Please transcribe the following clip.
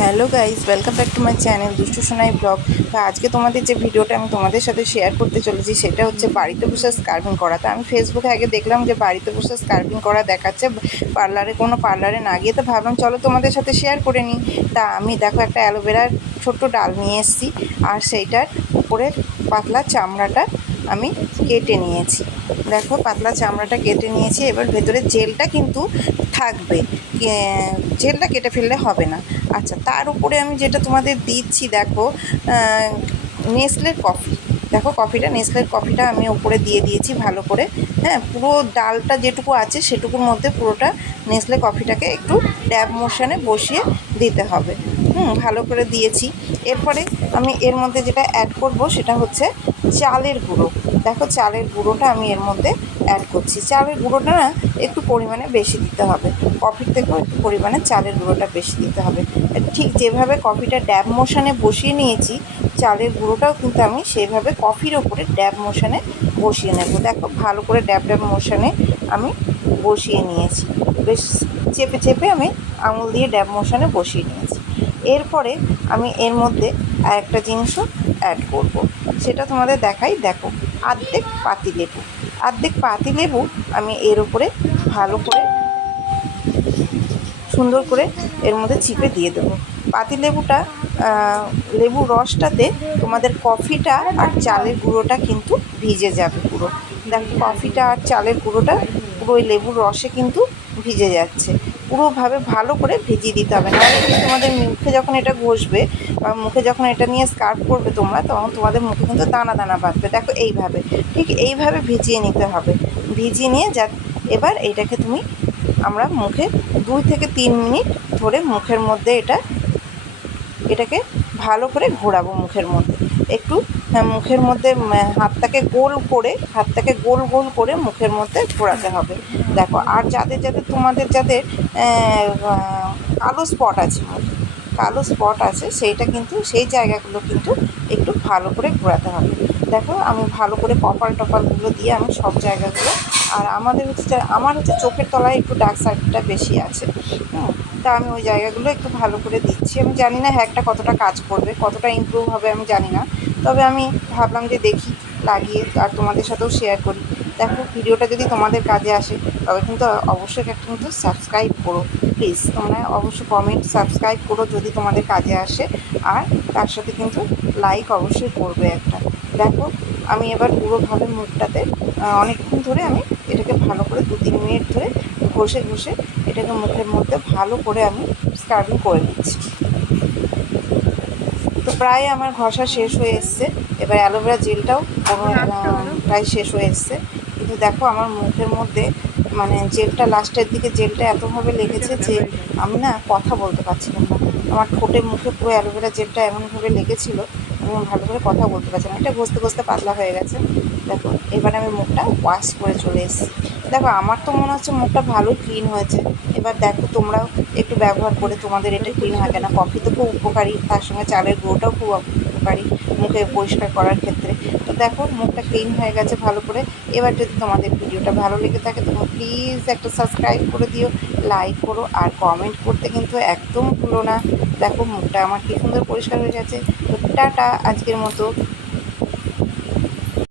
Hello guys, welcome back to my channel দুষ্টু Sonai blog. তো আজকে তোমাদের যে ভিডিওটা আমি তোমাদের সাথে শেয়ার করতে চলেছি সেটা হচ্ছে বাড়িতে বসে স্কার্ভিং করা। তো আমি ফেসবুকে আগে দেখলাম যে বাড়িতে বসে স্কার্ভিং করা দেখাচ্ছে পার্লারে না গিয়ে, তো ভাবলাম চলো তোমাদের সাথে শেয়ার করে নিই। তা আমি দেখো একটা অ্যালোভেরার ছোট্ট ডাল নিয়ে এসেছি, আর সেইটার উপরে পাতলা চামড়াটা আমি কেটে নিয়েছি। দেখো পাতলা চামড়াটা কেটে নিয়েছি। এবার ভেতরে জেলটা কিন্তু থাকবে, জেলটা কেটে ফেললে হবে না। আচ্ছা, তার উপরে আমি যেটা তোমাদের দিচ্ছি দেখো, নেসলের কফি। দেখো কফিটা, নেসলের কফিটা আমি উপরে দিয়ে দিয়েছি ভালো করে। হ্যাঁ, পুরো ডালটা যেটুকু আছে সেটুকুর মধ্যে পুরোটা নেসলে কফিটাকে একটু ড্যাব মোশনে বসিয়ে দিতে হবে। ভালো করে দিয়েছি। এরপরে আমি এর মধ্যে যেটা অ্যাড করব সেটা হচ্ছে চালের গুঁড়ো। দেখো চালের গুঁড়োটা আমি এর মধ্যে অ্যাড করছি। চালের গুঁড়োটা না একটু পরিমাণে বেশি দিতে হবে, কফির থেকেও একটু পরিমাণে চালের গুঁড়োটা বেশি দিতে হবে। ঠিক যেভাবে কফিটা ড্যাব মোশনে বসিয়ে নিয়েছি, চালের গুঁড়োটাও কিন্তু আমি সেইভাবে কফির ওপরে ড্যাব মোশনে বসিয়ে নেব। দেখো ভালো করে ড্যাব মোশনে আমি বসিয়ে নিয়েছি। বেশ চেপে চেপে আমি আঙুল দিয়ে ড্যাব মোশনে বসিয়ে নিয়েছি। এরপরে আমি এর মধ্যে আরেকটা জিনিসও অ্যাড করব, সেটা তোমাদের দেখাই। দেখো অর্ধেক পাতিলেবু আমি এর উপরে ভালো করে সুন্দর করে এর মধ্যে চিপে দিয়ে দেবো। পাতিলেবুটা, লেবুর রসটাতে তোমাদের কফিটা আর চালের গুঁড়োটা কিন্তু ভিজে যাবে পুরো। দেখো কফিটা আর চালের গুঁড়োটা পুরো ওই লেবুর রসে কিন্তু ভিজে যাচ্ছে। পুরোভাবে ভালো করে ভিজিয়ে দিতে হবে, নাহলে কিন্তু তোমাদের মুখে যখন এটা ঘষবে বা মুখে যখন এটা নিয়ে স্কার্ফ করবে তোমরা, তখন তোমাদের মুখে কিন্তু দানা দানা বাঁধবে। দেখো এইভাবে, ঠিক এইভাবে ভিজিয়ে নিতে হবে। ভিজিয়ে নিয়ে এবার এইটাকে আমরা মুখে 2 থেকে 3 মিনিট ধরে মুখের মধ্যে এটাকে ভালো করে ঘোরাবো। মুখের মধ্যে একটু মুখের মধ্যে হাতটাকে গোল গোল করে মুখের মধ্যে ঘোরাতে হবে। দেখো, আর যাদের কালো স্পট আছে সেইটা কিন্তু, সেই জায়গাগুলো কিন্তু একটু ভালো করে ঘোরাতে হবে। দেখো আমি ভালো করে কপাল টপালগুলো দিয়ে আমি সব জায়গাগুলো, আর আমার হচ্ছে চোখের তলায় একটু ডার্ক সার্কেলটা বেশি আছে। তা আমি ওই জায়গাগুলো একটু ভালো করে দিচ্ছি। আমি জানি না হ্যাকটা কতটা কাজ করবে, কতটা ইমপ্রুভ হবে আমি জানি না, তবে আমি ভাবলাম যে দেখি লাগিয়ে আর তোমাদের সাথেও শেয়ার করি। দেখো ভিডিওটা যদি তোমাদের কাজে আসে তবে কিন্তু অবশ্যই একটা কিন্তু সাবস্ক্রাইব করো প্লিজ। তোমরা অবশ্যই কমেন্ট সাবস্ক্রাইব করো যদি তোমাদের কাজে আসে, আর তার সাথে কিন্তু লাইক অবশ্যই করবে একটা। দেখো আমি এবার পুরোভাবে মুখটাতে অনেকক্ষণ ধরে আমি এটাকে ভালো করে 2-3 মিনিট ধরে ঘষে ঘষে এটাকে মুখের মধ্যে ভালো করে আমি স্ক্রাবিং করে নিচ্ছি। তো প্রায় আমার ঘষা শেষ হয়ে এসছে। এবার অ্যালোভেরা জেলটাও প্রায় শেষ হয়ে এসছে। কিন্তু দেখো আমার মুখের মধ্যে মানে জেলটা লাস্টের দিকে জেলটা এতভাবে লেগেছে যে আমি না কথা বলতে পারছিলাম না। আমার ঠোঁটে মুখে পুরো অ্যালোভেরা জেলটা এমনভাবে লেগেছিলো আমি ভালো করে কথা বলতে পারছি না। এটা ঘষতে ঘষতে পাতলা হয়ে গেছে। দেখো এবার আমি মুখটা ওয়াশ করে চলে এসেছি। দেখো আমার তো মনে হচ্ছে মুখটা ভালোই ক্লিন হয়েছে। এবার দেখো তোমরাও একটু ব্যবহার করে তোমাদের এটা ক্লিন হয় কেনা। কফি তো খুব উপকারী, তার সঙ্গে চালের গুঁড়োটাও খুব উপকারী মুখে পরিষ্কার করার ক্ষেত্রে। তো দেখো মুখটা ক্লিন হয়ে গেছে ভালো করে। এবার যদি তোমাদের ভিডিওটা ভালো লেগে থাকে তোমরা প্লিজ একটা সাবস্ক্রাইব করে দিও, লাইক করো, আর কমেন্ট করতে কিন্তু একদম ভুলো না। দেখো মুখটা আমার কী সুন্দর পরিষ্কার হয়ে গেছে। তো টাটা আজকের মতো।